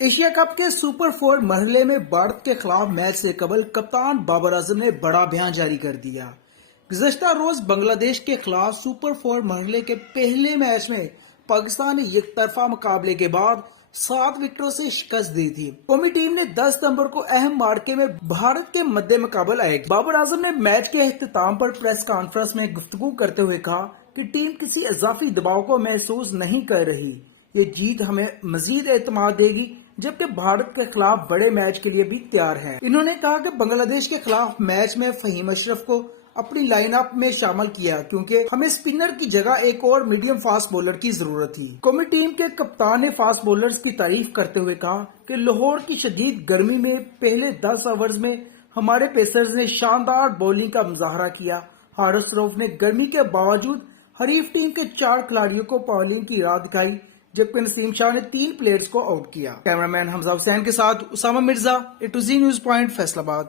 Asia cup के super 4 मरहले में भारत के खिलाफ मैच से कबल कप्तान बाबर आजम ने बड़ा बयान जारी कर दिया। गुज़श्ता रोज बांग्लादेश के खिलाफ सुपर 4 मरहले के पहले मैच में पाकिस्तान ने एक तरफा मुकाबले के बाद 7 विकेटों से शिकस्त दी थी। कौमी टीम ने 10 सितंबर को अहम मार्के में भारत के मद्दे मुकाबला आएगी। बाबर आजम ने मैच के अख्ताम पर प्रेस कॉन्फ्रेंस में गुफ्तगू करते हुए कहा कि टीम किसी इजाफी दबाव को महसूस नहीं कर रही। ये जीत हमें मजीद एतमाद देगी, जबकि भारत के खिलाफ बड़े मैच के लिए भी तैयार है। इन्होंने कहा कि बांग्लादेश के खिलाफ मैच में फहीम अशरफ को अपनी लाइनअप में शामिल किया क्योंकि हमें स्पिनर की जगह एक और मीडियम फास्ट बॉलर की जरूरत थी। कौमी टीम के कप्तान ने फास्ट बॉलर्स की तारीफ करते हुए कहा कि लाहौर की शदीद गर्मी में पहले 10 ओवर्स में हमारे पेसर्स ने शानदार बॉलिंग का मुजाहरा किया। हारिस रऊफ ने गर्मी के बावजूद हरीफ टीम के 4 खिलाड़ियों को बॉलिंग की राह दिखाई, जबकि नसीम शाह ने 3 प्लेयर्स को आउट किया। कैमरामैन हमजा हुसैन के साथ Usama Mirza, A to Z news point, Faisalabad.